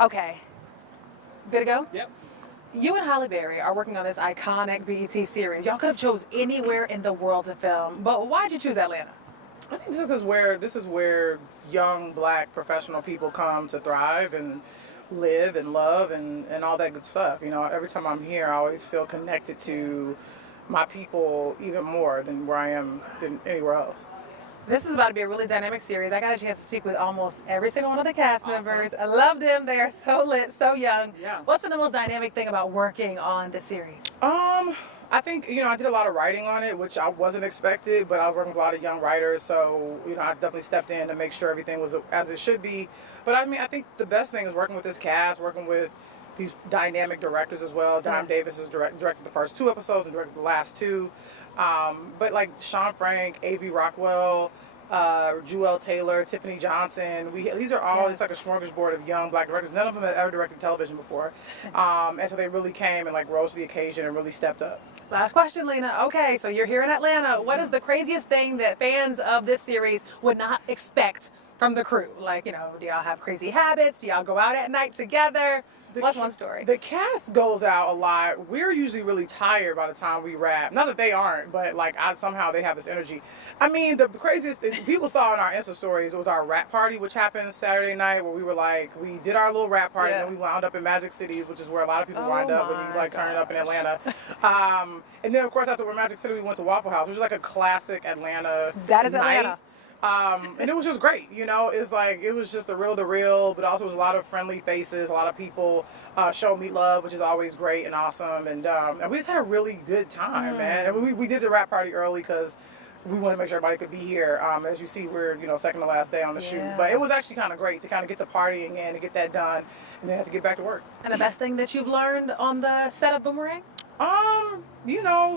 Okay. Good to go? Yep. You and Halle Berry are working on this iconic BET series. Y'all could have chose anywhere in the world to film, but why'd you choose Atlanta? I think this is where young black professional people come to thrive and live and love and all that good stuff. You know, every time I'm here, I always feel connected to my people even more than where I am than anywhere else. This is about to be a really dynamic series. I got a chance to speak with almost every single one of the cast members. I love them. They are so lit, so young. Yeah. What's been the most dynamic thing about working on the series? I think, I did a lot of writing on it, which I wasn't expected, but I was working with a lot of young writers, so, I definitely stepped in to make sure everything was as it should be. But I think the best thing is working with this cast, working with these dynamic directors as well. Dime Davis has directed the first 2 episodes and directed the last 2. But like Sean Frank, A.V. Rockwell, Jewel Taylor, Tiffany Johnson. These are all, it's like a smorgasbord of young black directors. None of them had ever directed television before. And so they really came and like rose to the occasion and really stepped up. Last question, Lena. Okay, so you're here in Atlanta. What is the craziest thing that fans of this series would not expect from the crew? Like, do y'all have crazy habits? Do y'all go out at night together? What's one story? The cast goes out a lot. We're usually really tired by the time we wrap. Not that they aren't, but like somehow they have this energy. I mean, the craziest thing people saw in our Insta stories was our rap party, which happened Saturday night, where we did our little rap party, and then we wound up in Magic City, which is where a lot of people wind up when you turn up in Atlanta. And then of course after we're Magic City, we went to Waffle House, which is like a classic Atlanta. That is night. Atlanta. And it was just great, it's like, it was just the real, but also was a lot of friendly faces, a lot of people showed me love, which is always great and awesome, and we just had a really good time, man. And we did the rap party early because we wanted to make sure everybody could be here. As you see, we're, second to last day on the shoot, but it was actually kind of great to kind of get the partying in and get that done, and then have to get back to work. And the best thing that you've learned on the set of Boomerang?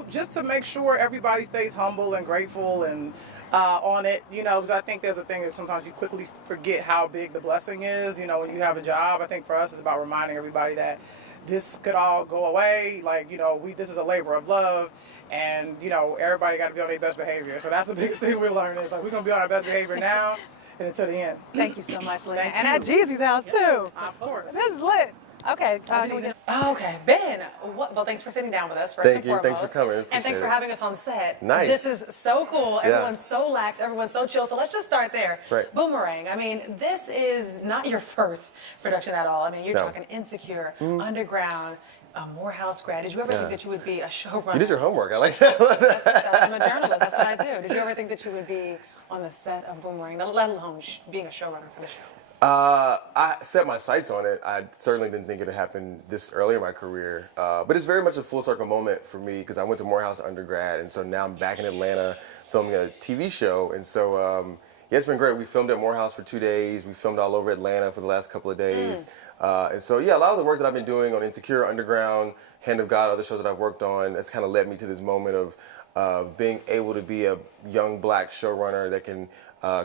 Just to make sure everybody stays humble and grateful and on it, because I think there's a thing that sometimes you quickly forget how big the blessing is, when you have a job. I think for us it's about reminding everybody that this could all go away. Like, this is a labor of love, and, everybody got to be on their best behavior. So that's the biggest thing we're learning is like, we're going to be on our best behavior now and until the end. Thank you so much, Lena. Thank and you. at Jeezy's house, too. Of course. This is lit. Okay. Okay, Ben. Well, thanks for sitting down with us first and foremost. Thanks for coming. And thanks for having us on set. Nice. This is so cool. Everyone's so lax. Everyone's so chill. So let's just start there. Right. Boomerang. I mean, this is not your first production at all. I mean, you're talking Insecure, Underground, a Morehouse grad. Did you ever think that you would be a showrunner? You did your homework. I like that. I'm a journalist. That's what I do. Did you ever think that you would be on the set of Boomerang, let alone being a showrunner for the show? I set my sights on it. I certainly didn't think it would happen this early in my career. But it's very much a full circle moment for me because I went to Morehouse undergrad, and so now I'm back in Atlanta filming a TV show. And so, it's been great. We filmed at Morehouse for 2 days. We filmed all over Atlanta for the last couple of days. And so, a lot of the work that I've been doing on Insecure, Underground, Hand of God, other shows that I've worked on, that's kind of led me to this moment of being able to be a young black showrunner that can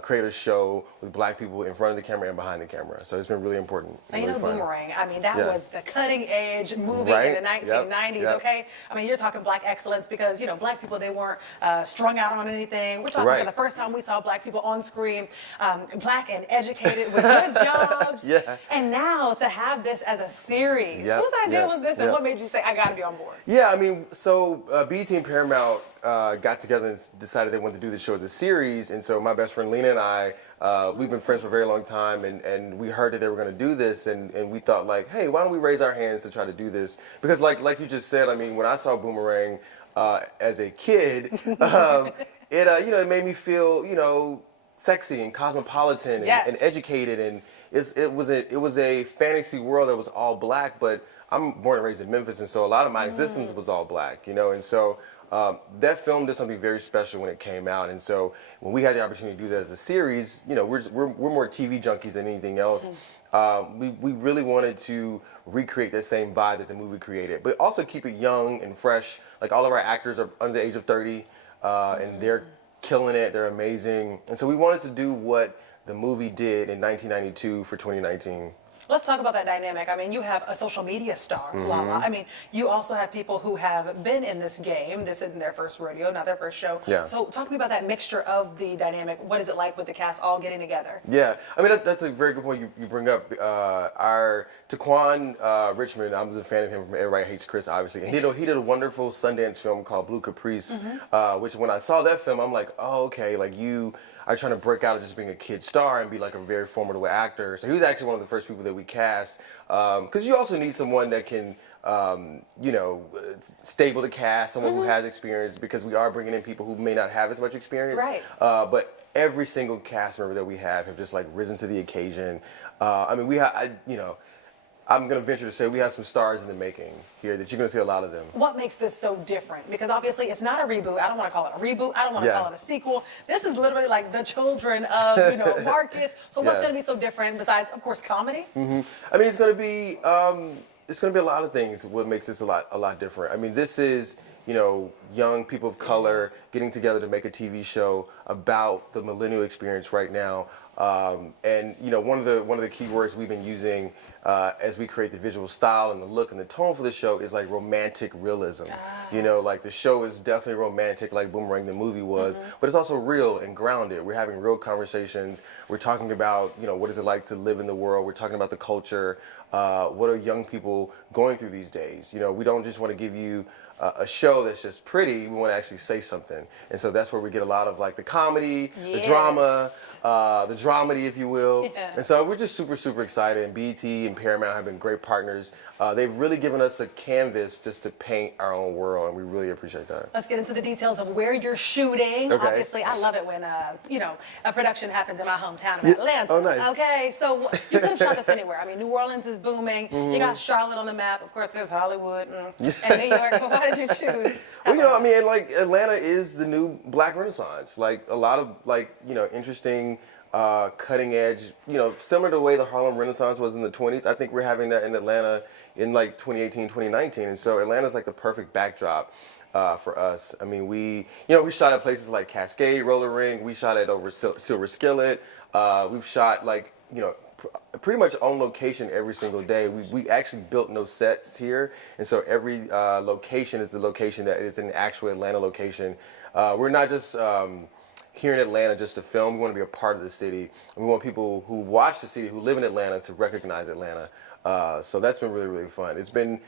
create a show with black people in front of the camera and behind the camera. So it's been really important. And really fun. Boomerang, I mean, that was the cutting edge movie in the 1990s, okay? I mean, you're talking black excellence because, black people, they weren't strung out on anything. We're talking about the first time we saw black people on screen, black and educated with good jobs. And now to have this as a series, whose idea was this and what made you say, I got to be on board? Yeah, I mean, so BET and Paramount got together and decided they wanted to do this show as a series, and so my best friend Lena and I, we've been friends for a very long time, and we heard that they were going to do this, and we thought like, hey, why don't we raise our hands to try to do this? Because like you just said, I mean, when I saw Boomerang as a kid, it made me feel sexy and cosmopolitan and educated, and it was a fantasy world that was all black, but I'm born and raised in Memphis, and so a lot of my existence was all black, and so. That film did something very special when it came out, and so when we had the opportunity to do that as a series, we're more TV junkies than anything else. We really wanted to recreate that same vibe that the movie created, but also keep it young and fresh. Like all of our actors are under the age of 30, and they're killing it. They're amazing, and so we wanted to do what the movie did in 1992 for 2019. Let's talk about that dynamic. I mean, you have a social media star, Lala. I mean, you also have people who have been in this game. This isn't their first rodeo, not their first show. Yeah. So talk to me about that mixture of the dynamic. What is it like with the cast all getting together? Yeah, I mean that's a very good point you bring up. Our Taquan Richmond, I'm a fan of him from Everybody Hates Chris, obviously, and he did a wonderful Sundance film called Blue Caprice, which when I saw that film, I'm like, oh okay, like you are trying to break out of just being a kid star and be like a very formidable actor. So he was actually one of the first people that we cast, because you also need someone that can. You know, stable the cast, someone who has experience, because we are bringing in people who may not have as much experience. Right. But every single cast member that we have just like risen to the occasion. I mean, you know, I'm going to venture to say we have some stars in the making here that you're going to see a lot of them. What makes this so different? Because obviously it's not a reboot. I don't want to call it a reboot. I don't want to call it a sequel. This is literally like the children of, you know, Marcus. So what's going to be so different besides, of course, comedy? I mean, it's going to be a lot of things. What makes this a lot different? I mean, this is, you know, young people of color getting together to make a TV show about the millennial experience right now. And you know, one of the key words we've been using as we create the visual style and the look and the tone for the show is like romantic realism. You know, like the show is definitely romantic, like Boomerang the movie was, but it's also real and grounded. We're having real conversations. We're talking about, you know, what is it like to live in the world. We're talking about the culture. What are young people going through these days? You know, we don't just want to give you a show that's just pretty. We want to actually say something, and so that's where we get a lot of like the comedy, the drama, the dramedy, if you will. And so we're just super excited. And BET and Paramount have been great partners. They've really given us a canvas just to paint our own world, and we really appreciate that. Let's get into the details of where you're shooting. Okay. Obviously, I love it when you know, a production happens in my hometown of Atlanta. Oh, nice. Okay, so you could have shot this anywhere. I mean, New Orleans is booming. You got Charlotte on the map. Of course, there's Hollywood and New York. But why did you choose? Well, you know, I mean, like Atlanta is the new Black Renaissance. Like a lot of like, you know, interesting, cutting edge, you know, similar to the way the Harlem Renaissance was in the 20s. I think we're having that in Atlanta in like 2018, 2019. And so Atlanta's like the perfect backdrop for us. I mean, we shot at places like Cascade, Roller Ring. We shot at over Silver Skillet. We've shot like, you know, pretty much on location every single day. We actually built no sets here, and so every location is the location that is an actual Atlanta location. We're not just here in Atlanta just to film. We want to be a part of the city, and we want people who watch the city, who live in Atlanta, to recognize Atlanta. So that's been really fun. It's been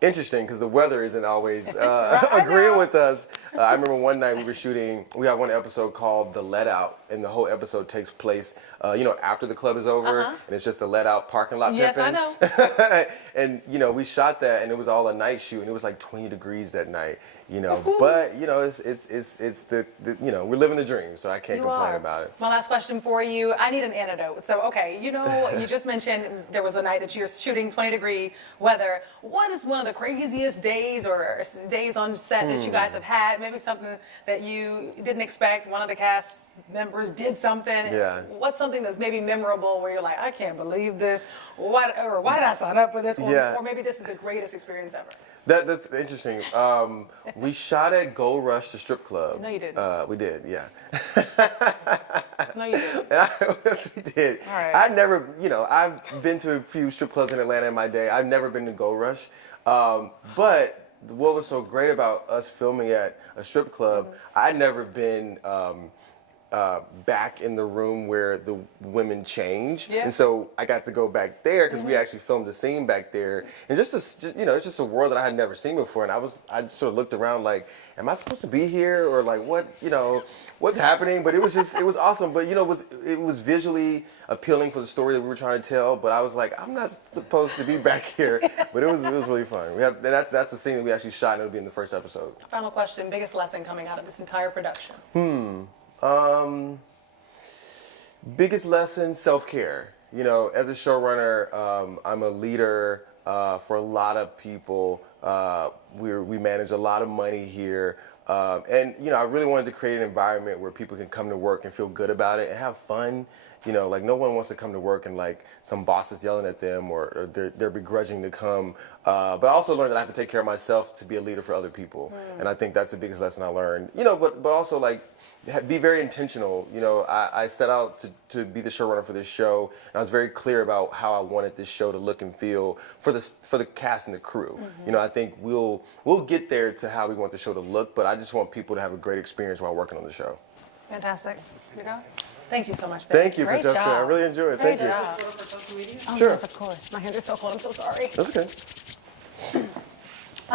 interesting because the weather isn't always agreeing with us. I remember one night we have one episode called The Let Out, and the whole episode takes place, you know, after the club is over, and it's just the let out parking lot pimping. Yes, I know. And, you know, we shot that, and it was all a night shoot, and it was like 20 degrees that night, you know. But, you know, it's the you know, we're living the dream, so I can't complain about it. My last question for you, I need an antidote. So, okay, you know, you just mentioned there was a night that you're shooting 20-degree weather. What is one of the craziest days or days on set that you guys have had? Maybe something that you didn't expect. One of the cast members did something. Yeah. What's something that's maybe memorable where you're like, I can't believe this. Why did I sign up for this? Or maybe this is the greatest experience ever. That's interesting. We shot at Gold Rush, the strip club. No, you didn't. We did, yeah. No, you didn't. Yes, we did. All right. I never, you know, I've been to a few strip clubs in Atlanta in my day. I've never been to Gold Rush. But what was so great about us filming at a strip club, I'd never been back in the room where the women change, and so I got to go back there because we actually filmed the scene back there, and just you know, it's just a world that I had never seen before, and I just sort of looked around like, am I supposed to be here, or like what, you know, what's happening? But it was awesome. But you know, it was visually appealing for the story that we were trying to tell. But I was like, I'm not supposed to be back here. But it was really fun. That's the scene that we actually shot, and it'll be in the first episode. Final question, biggest lesson coming out of this entire production? Biggest lesson, self-care. You know, as a showrunner, I'm a leader for a lot of people. We manage a lot of money here. And, you know, I really wanted to create an environment where people can come to work and feel good about it and have fun You know, like no one wants to come to work and like some boss is yelling at them or they're begrudging to come. But I also learned that I have to take care of myself to be a leader for other people. And I think that's the biggest lesson I learned. You know, but also like be very intentional. You know, I set out to be the showrunner for this show, and I was very clear about how I wanted this show to look and feel for the cast and the crew. You know, I think we'll get there to how we want the show to look, but I just want people to have a great experience while working on the show. Fantastic. You know? Thank you so much, Ben. Thank you, Great Francesca. job. I really enjoed it. Thank you. Oh, Sure. yes, of course. My hands are so cold. I'm so sorry. That's okay.